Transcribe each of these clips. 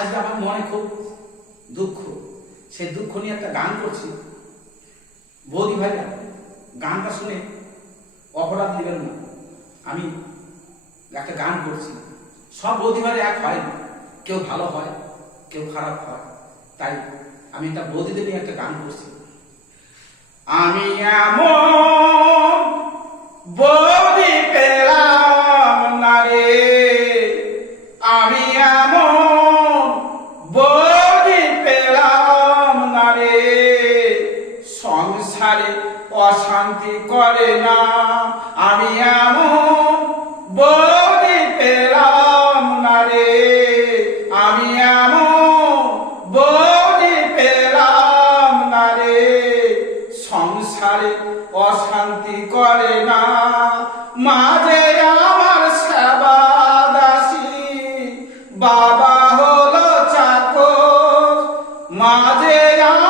আজকে আমার মনে খুব দুঃখ, সেই দুঃখ নিয়ে একটা গান করছি। বৌদি ভাইরা গানটা শুনে অপরাধ নেবেন না, আমি একটা গান করছি। সব বৌদি ভাইরা এক হয় না, কেউ ভালো হয় কেউ খারাপ হয়, তাই আমি একটা বৌদিদের নিয়ে একটা গান করছি। আমি এমন বৌদি পেলাম না রে, আমি এমন বৌদি পেলাম না রে, সংসারে অশান্তি করে না। আমি এমন বৌদি পেলাম না রে, আমি এমন বৌদি পেলাম না রে, সংসারে অশান্তি করে না। মাঝে আমার সেবা দাসী, বাবা হলো চাকর। মাঝে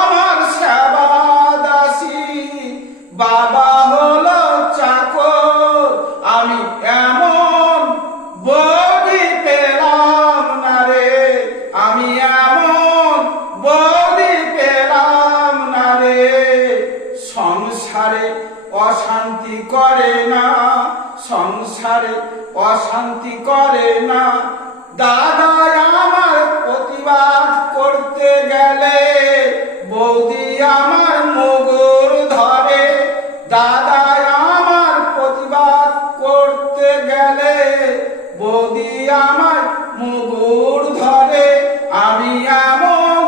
আমার সেবা দাসী, বাবা হলো চাকর। আমি এমন বৌদি পেলাম না রে, আমি এমন বৌদি পেলাম না রে, সংসারে অশান্তি করে না, সংসারে অশান্তি করে না। দাদা আমার প্রতিবাদ করতে গেলে বৌদি আমার মুগুর ধরে। দাদা আমার প্রতিবাদ করতে গেলে বৌদি আমার মুগুর ধরে। আমি এমন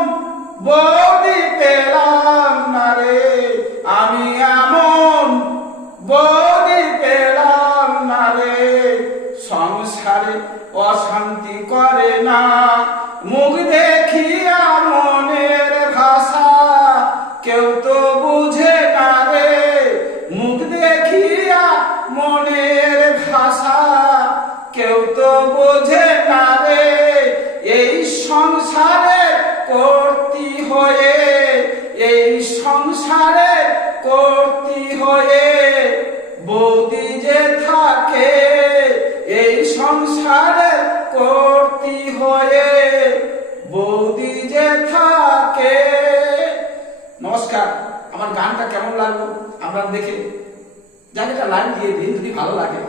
বৌদি পেলাম না রে, আমি এমন বৌদি পেলাম না রে, সংসারে অশান্তি করে না। মুখ দেখিয়া মনের ভাষা কেউ তো বুঝে না রে, মুখ দেখিয়া মনের ভাষা কেউ তো বোঝে না রে। এই সংসারে কর্তি হয়ে, এই সংসারে কর্তি হয়ে বৌদি যে থাকে, এই সংসারে কর্তি হয়ে বৌদি যে থাকে। নমস্কার। আমার গানটা কেমন লাগলো আপনারা দেখে জানি, একটা লাইক দিয়ে দিন যদি ভালো লাগে।